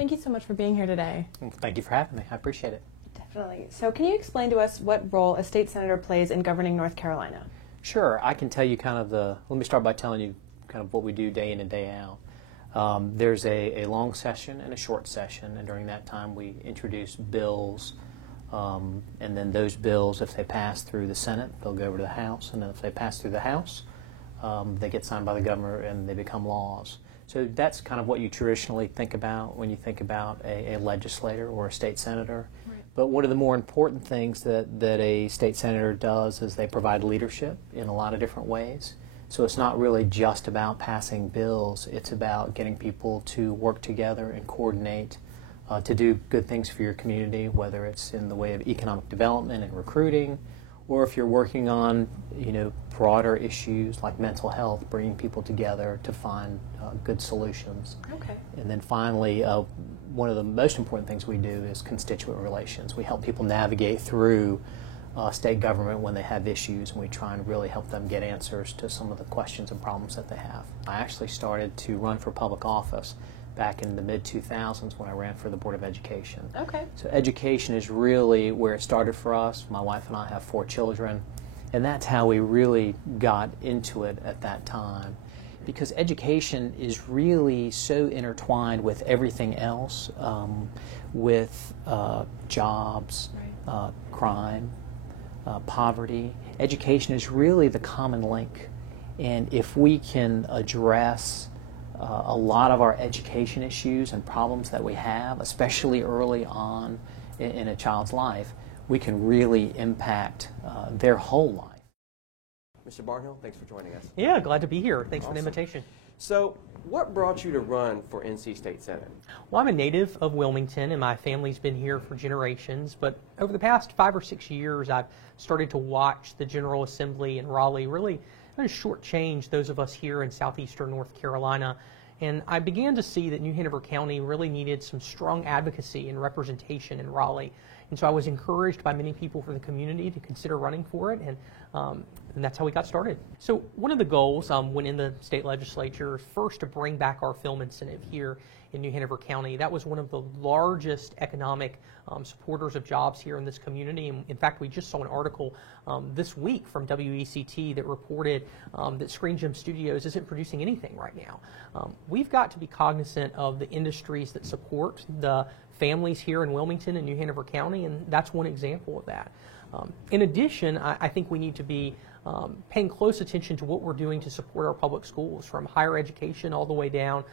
Thank you so much for being here today. Well, thank you for having me. I appreciate it. Definitely. So can you explain to us what role a state senator plays in governing North Carolina? Sure. I can tell you let me start by telling you kind of what we do day in and day out. There's a long session and a short session, and during that time we introduce bills, and then those bills, if they pass through the Senate, they'll go over to the House, and then if they pass through the House, they get signed by the governor and they become laws. So that's kind of what you traditionally think about when you think about a legislator or a state senator. Right. But one of the more important things that a state senator does is they provide leadership in a lot of different ways. So it's not really just about passing bills, it's about getting people to work together and coordinate to do good things for your community, whether it's in the way of economic development and recruiting, or if you're working on broader issues like mental health, bringing people together to find good solutions. Okay. And then finally, one of the most important things we do is constituent relations. We help people navigate through state government when they have issues, and we try and really help them get answers to some of the questions and problems that they have. I actually started to run for public office back in the mid-2000s when I ran for the Board of Education. Okay. So education is really where it started for us. My wife and I have 4 children, and that's how we really got into it at that time. Because education is really so intertwined with everything else, with jobs, right. Crime, poverty. Education is really the common link. And if we can address a lot of our education issues and problems that we have, especially early on in a child's life, we can really impact their whole life. Mr. Barnhill, thanks for joining us. Yeah, glad to be here. Thanks for the invitation. So, what brought you to run for NC State Senate? Well, I'm a native of Wilmington, and my family's been here for generations. But over the past 5 or 6 years, I've started to watch the General Assembly in Raleigh really kind of shortchange those of us here in southeastern North Carolina. And I began to see that New Hanover County really needed some strong advocacy and representation in Raleigh. And so I was encouraged by many people from the community to consider running for it, and that's how we got started. So one of the goals when in the state legislature is first to bring back our film incentive here in New Hanover County. That was one of the largest economic supporters of jobs here in this community. And in fact, we just saw an article this week from WECT that reported that Screen Gem Studios isn't producing anything right now. We've got to be cognizant of the industries that support the families here in Wilmington and New Hanover County, and that's one example of that. In addition, I think we need to be paying close attention to what we're doing to support our public schools, from higher education all the way down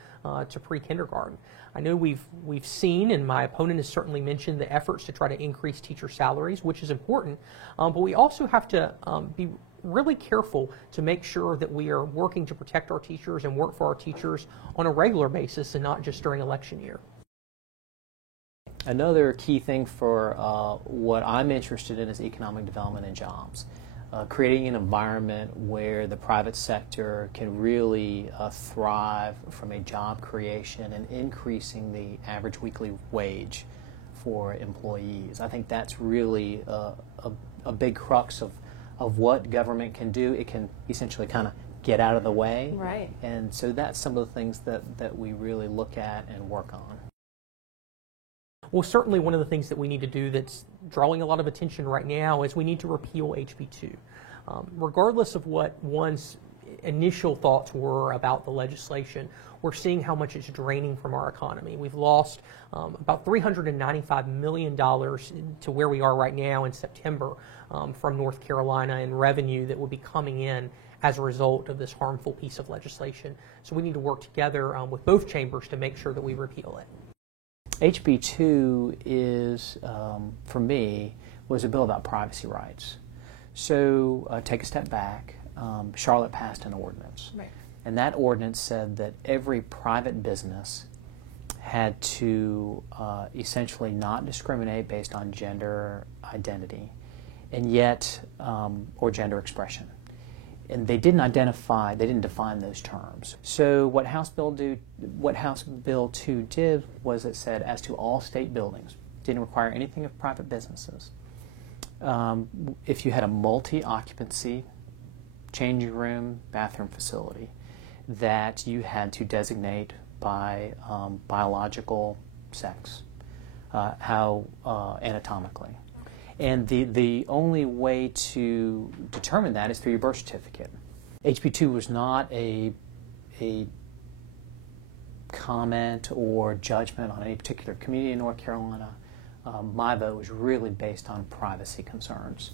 to pre-kindergarten. I know we've seen, and my opponent has certainly mentioned, the efforts to try to increase teacher salaries, which is important, but we also have to be really careful to make sure that we are working to protect our teachers and work for our teachers on a regular basis and not just during election year. Another key thing for what I'm interested in is economic development and jobs. Creating an environment where the private sector can really thrive from a job creation and increasing the average weekly wage for employees. I think that's really a big crux of what government can do. It can essentially kind of get out of the way. Right. And so that's some of the things that we really look at and work on. Well, certainly one of the things that we need to do that's drawing a lot of attention right now is we need to repeal HB 2. Regardless of what one's initial thoughts were about the legislation, we're seeing how much it's draining from our economy. We've lost about $395 million to where we are right now in September from North Carolina in revenue that will be coming in as a result of this harmful piece of legislation. So we need to work together with both chambers to make sure that we repeal it. HB 2 is, for me, was a bill about privacy rights. So take a step back. Charlotte passed an ordinance. Right. And that ordinance said that every private business had to essentially not discriminate based on gender identity, and yet, or gender expression. And they didn't define those terms. So what House Bill 2 did was it said, as to all state buildings, didn't require anything of private businesses. If you had a multi-occupancy changing room, bathroom facility, that you had to designate by biological sex, how anatomically. And the only way to determine that is through your birth certificate. HB2 was not a comment or judgment on any particular community in North Carolina. My vote was really based on privacy concerns.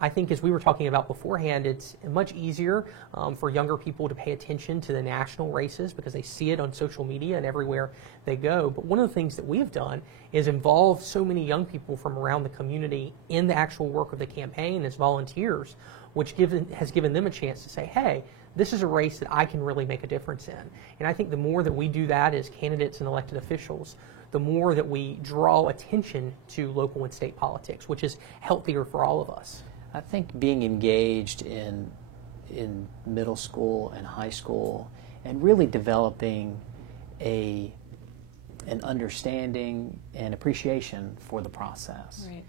I think, as we were talking about beforehand, it's much easier for younger people to pay attention to the national races because they see it on social media and everywhere they go. But one of the things that we have done is involve so many young people from around the community in the actual work of the campaign as volunteers, which has given them a chance to say, hey, this is a race that I can really make a difference in. And I think the more that we do that as candidates and elected officials, the more that we draw attention to local and state politics, which is healthier for all of us. I think being engaged in middle school and high school and really developing an understanding and appreciation for the process. Right.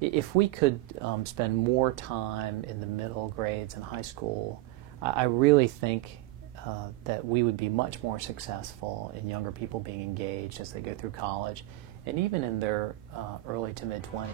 If we could spend more time in the middle grades and high school, I really think that we would be much more successful in younger people being engaged as they go through college and even in their early to mid-20s.